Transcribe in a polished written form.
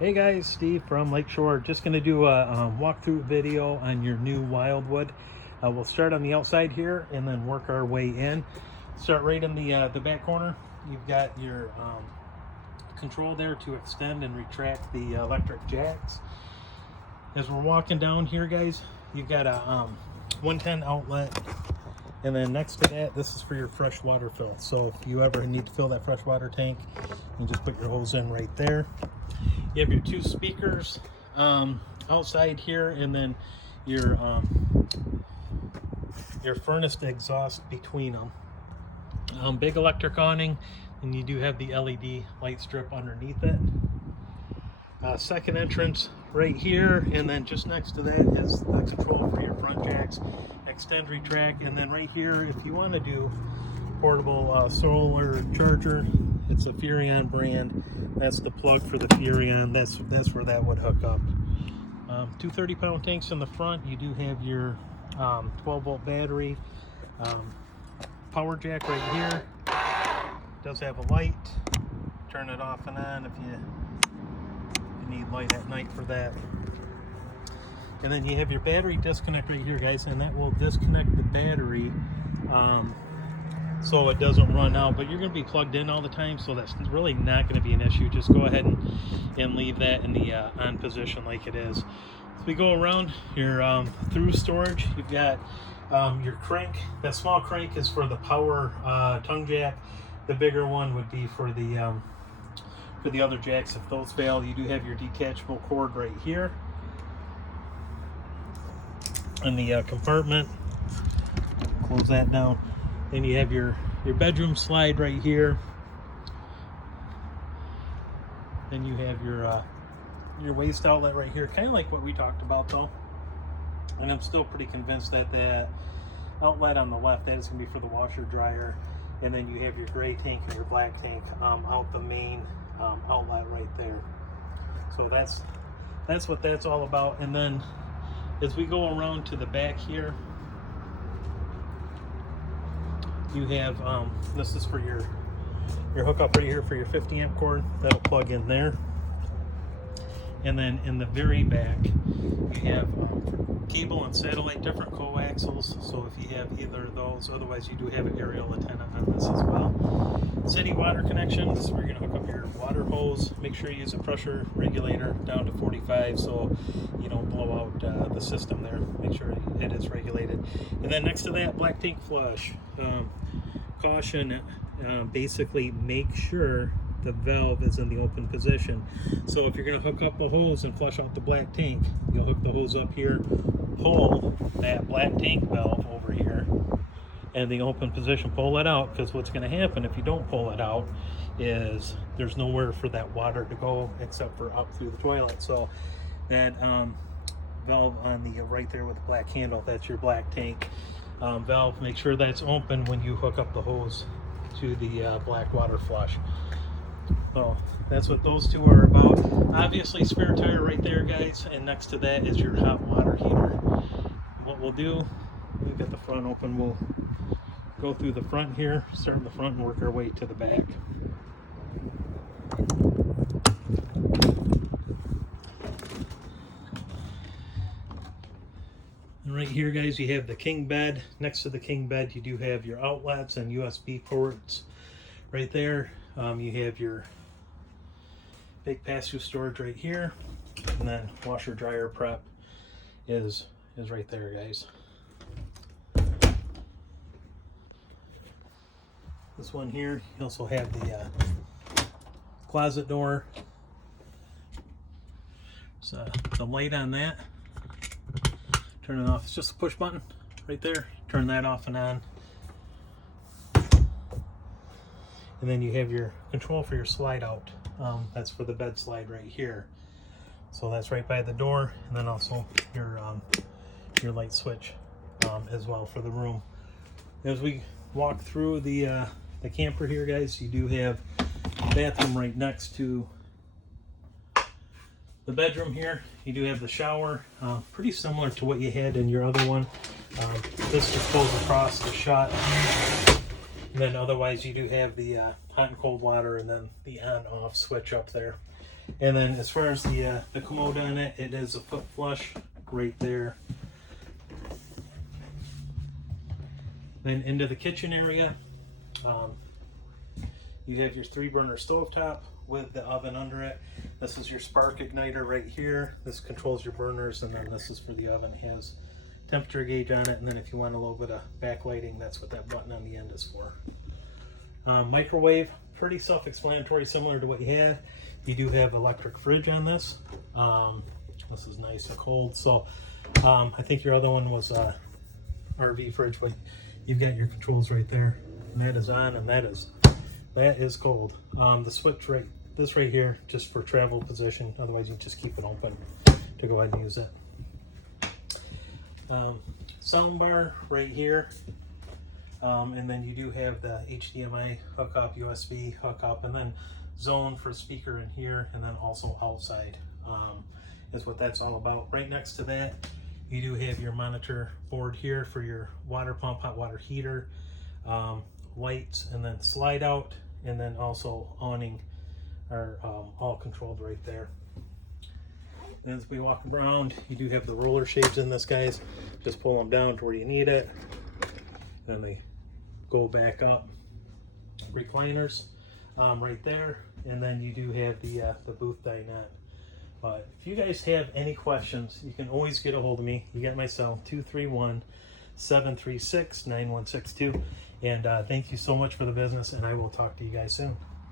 Hey guys, Steve from Lakeshore. Just going to do a walkthrough video on your new Wildwood. We'll start on the outside here and then work our way in. Start right in the back corner. You've got your control there to extend and retract the electric jacks. As we're walking down here, guys, you've got a 110 outlet, and then next to that, this is for your fresh water fill. So if you ever need to fill that fresh water tank, you just put your hose in right there. You have your two speakers outside here, and then your furnace exhaust between them. Big electric awning, and you do have the LED light strip underneath it. Second entrance right here, and then just next to that is the control for your front jacks, extend, retract, and then right here, if you want to do portable solar charger, it's a Furrion brand. That's the plug for the Furrion. That's where that would hook up. Two 30-pound tanks in the front. You do have your 12-volt battery. Power jack right here. Does have a light. Turn it off and on if you need light at night for that. And then you have your battery disconnect right here, guys, and that will disconnect the battery so it doesn't run out, but you're going to be plugged in all the time, so that's really not going to be an issue. Just go ahead and leave that in the on position like it is. As we go around your through storage, you've got your crank. That small crank is for the power tongue jack. The bigger one would be for the other jacks if those fail. You do have your detachable cord right here in the compartment. Close that down. Then you have your bedroom slide right here. Then you have your waste outlet right here, kind of like what we talked about though. And I'm still pretty convinced that that outlet on the left, that is going to be for the washer dryer. And then you have your gray tank and your black tank out the main outlet right there. So that's what that's all about. And then as we go around to the back here, you have this is for your hookup right here for your 50 amp cord. That'll plug in there. And then in the very back, you have cable and satellite, different coaxials. So if you have either of those, otherwise you do have an aerial antenna on this as well. City water connection. This is where you're going to hook up your water hose. Make sure you use a pressure regulator down to 45 so you don't blow out the system there. Make sure it is regulated. And then next to that, black tank flush. Caution, basically make sure the valve is in the open position. So if you're going to hook up a hose and flush out the black tank, you'll hook the hose up here, pull that black tank valve over here in the open position, pull it out, because what's going to happen if you don't pull it out is there's nowhere for that water to go except for up through the toilet. So that valve on the right there with the black handle, that's your black tank valve. Make sure that's open when you hook up the hose to the black water flush. So that's what those two are about. Obviously spare tire right there, guys, and next to that is your hot water heater. What we'll do, we've got the front open, we'll go through the front here, start in the front and work our way to the back. And right here, guys, you have the king bed. Next to the king bed, you do have your outlets and USB ports right there. You have your big pass-through storage right here, and then washer dryer prep is right there, guys. This one here, you also have the closet door. So the light on that, turn it off. It's just a push button right there. Turn that off and on. And then you have your control for your slide out. That's for the bed slide right here. So that's right by the door, and then also your light switch as well for the room. As we walk through the camper here, guys, you do have a bathroom right next to the bedroom here. You do have the shower, pretty similar to what you had in your other one. This just goes across the shot. And then otherwise you do have the hot and cold water, and then the on-off switch up there. And then as far as the commode on it, it is a foot flush right there. Then into the kitchen area, you have your 3-burner stovetop with the oven under it. This is your spark igniter right here. This controls your burners, and then this is for the oven. It has temperature gauge on it, and then if you want a little bit of backlighting, that's what that button on the end is for. Microwave, pretty self-explanatory, similar to what you had. You do have electric fridge on this. This is nice and cold. So I think your other one was RV fridge, but you've got your controls right there. And that is on, and that is cold. The switch this right here, just for travel position. Otherwise, you just keep it open to go ahead and use it. Sound bar right here. And then you do have the HDMI hookup, USB hookup, and then zone for speaker in here, and then also outside is what that's all about. Right next to that, you do have your monitor board here for your water pump, hot water heater, lights, and then slide out, and then also awning are all controlled right there. And as we walk around, you do have the roller shades in this, guys. Just pull them down to where you need it. Then they go back up. Recliners right there. And then you do have the booth dinette. But if you guys have any questions, you can always get a hold of me. You got my cell, 231-736-9162. And thank you so much for the business, and I will talk to you guys soon.